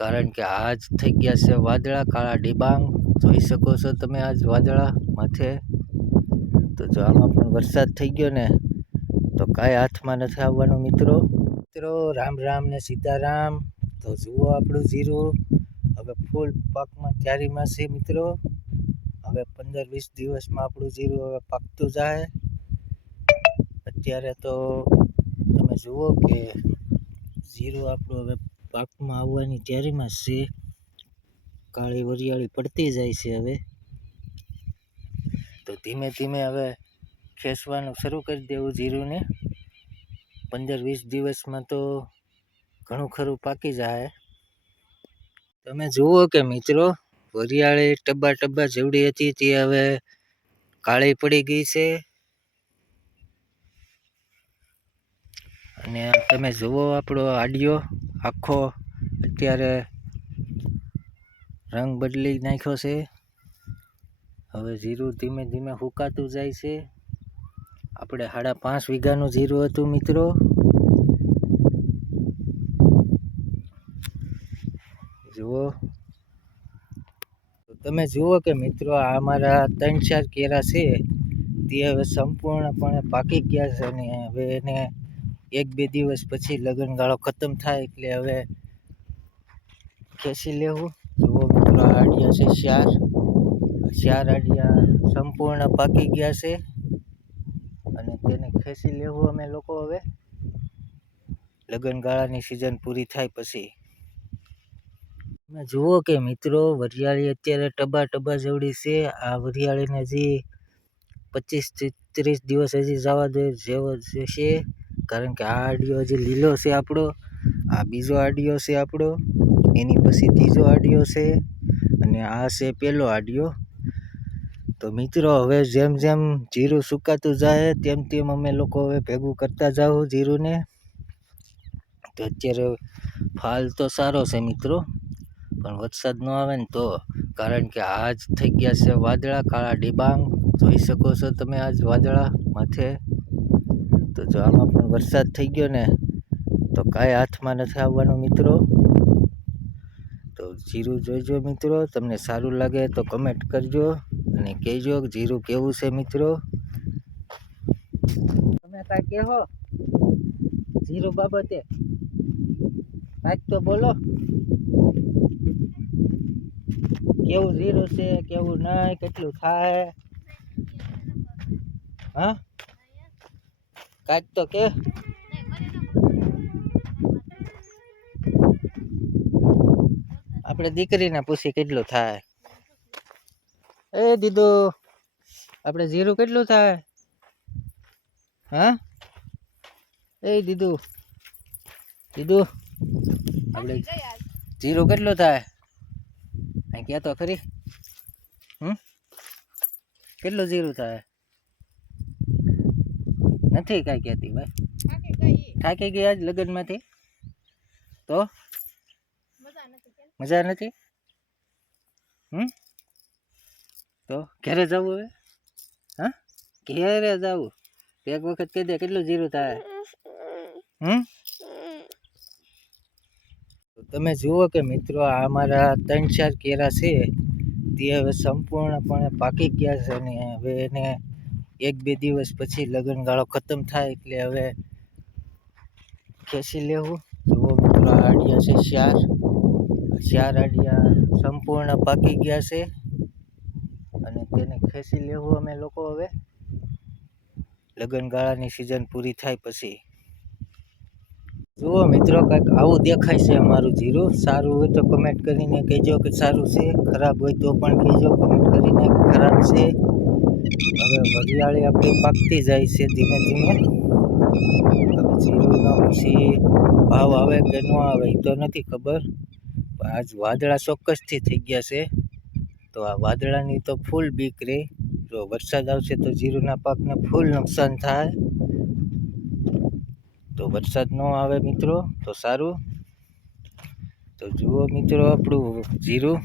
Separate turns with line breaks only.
કારણ કે આજ થઈ ગયા છે વાદળા, કાળા ડિબાંગ. જોઈ શકો છો તમે આજ વાદળા માથે. તો જો આમાં પણ વરસાદ થઈ ગયો ને, તો કાંઈ હાથમાં નથી આવવાનું મિત્રો. મિત્રો, રામ રામ ને સીતારામ. તો જુઓ આપણું જીરું હવે ફૂલ પાકમાં તૈયારીમાં છે મિત્રો. હવે પંદર વીસ દિવસમાં આપણું જીરું હવે પાકતું જાય. અત્યારે તો તમે જુઓ કે જીરું આપણું હવે પાકમાં આવવાની તૈયારીમાં છે. કાળી વરિયાળી પડતી જાય છે હવે. તો ધીમે ધીમે હવે ખેંચવાનું શરૂ કરી દેવું જીરુંને. પંદર વીસ દિવસમાં તો ઘણું ખરું પાકી જાય. તમે જુઓ કે મિત્રો, વરિયાળી ટબ્બા ટબ્બા જેવડી હતી, તે હવે કાળી પડી ગઈ છે. અને તમે જુઓ આપણો આડિયો. આખો અત્યારે રંગ બદલી નાખ્યો છે. હવે જીરું ધીમે ધીમે હુકાતું જાય છે. આપણે સાડા પાંચ વીઘાનું જીરું હતું મિત્રો. જુઓ. તમે જુઓ કે મિત્રો, આ અમારા ત્રણ ચાર કેરા છે. તે હવે સંપૂર્ણપણે પાકી ગયા છે અને હવે એને એક બે દિવસ પછી લગ્નગાળો ખતમ થાય એટલે હવે ખેંચી લેવું. જુઓ મિત્રો, આ આડિયા છે ચાર. ચાર આડિયા સંપૂર્ણ પાકી ગયા છે. અને તેને ખેંચી લેવું અમે લોકો હવે. લગ્નગાળાની સિઝન પૂરી થાય પછી. જુઓ કે મિત્રો, વરિયાળી અત્યારે ટબા ટબા જેવડી છે. આ વરિયાળીને હજી પચીસ ત્રીસ દિવસ હજી જવા દે જેવો છે. કારણ કે આ આડિયો જે લીલો છે આપણો, આ બીજો આડિયો છે આપણો, એની પછી ત્રીજો આડિયો છે અને આ છે પહેલો આડિયો તો મિત્રો, હવે જેમ જેમ જીરું સુકાતું જાય, તેમ તેમ અમે લોકો હવે ભેગું કરતા જાઉં જીરુંને. તો અત્યારે ફાલ તો સારો છે મિત્રો, પણ વરસાદ ન આવે ને તો, કારણ કે આજ થઈ ગયા છે વાદળા, કાળા ડિબાંગ. જોઈ શકો છો તમે આજ વાદળા માથે. જો આમાં પણ વરસાદ થઈ ગયો ને, તો કાંઈ હાથમાં નથી આવવાનું મિત્રો. તો જીરું જોઈજો મિત્રો, તમને સારું લાગે તો કમેન્ટ કરજો અને કહેજો જીરું કેવું છે મિત્રો. તમે કાંઈ કહેવો જીરું બાબતે કાંઈક તો બોલો. કેવું જીરું છે, કેવું નહીં કેટલું થાય? હા? કાંઈક તો કે. આપણે દીકરીને પૂછી કેટલું થાય. એ દીદો, આપણે જીરું કેટલું થાય? હા? એ દીદુ દીદુ, આપણે જીરું કેટલું થાય? અહીં ક્યાં તો ખરી. હમ? કેટલું જીરું થાય? નથી કાંઈ કહેતી ભાઈ. થાકી ગયા જ લગ્નમાંથી. તો? મજા નથી હમ? તો ઘેરે જવું હવે? હા? ઘેરે જવું. એક વખત કહી દે કેટલું જીરું થાય. હમ? તમે જુઓ કે મિત્રો આ અમારા ત્રણ ચાર કેરા છે. તે હવે સંપૂર્ણપણે પાકી ગયા છે અને હવે એને એક બે દિવસ પછી લગ્નગાળો ખતમ થાય એટલે હવે ખેંચી લેવું. જુઓ મિત્રો આડિયા છે ચાર. ચાર આડિયા સંપૂર્ણ પાકી ગયા છે. અને તેને ખેંચી લેવું અમે લોકો હવે. લગ્નગાળાની સિઝન પૂરી થાય પછી. જુઓ મિત્રો, કંઈક આવું દેખાય છે અમારું જીરું. સારું હોય તો કમેન્ટ કરીને કહેજો કે સારું છે. ખરાબ હોય તો પણ કહેજો કમેન્ટ કરીને ખરાબ છે. હવે વરિયાળી આપણી પાકતી જાય છે ધીમે ધીમે. હવે પછી ભાવ આવે કે ન આવે એ તો નથી ખબર. આજ વાદળા ચોક્કસથી થઈ ગયા છે. તો આ વાદળાની તો ફૂલ બીક રહે જો વરસાદ આવશે તો જીરુના પાકને ફૂલ નુકસાન થાય. તો વરસાદ ન આવે મિત્રો તો સારું. તો જુઓ મિત્રો આપણું જીરું.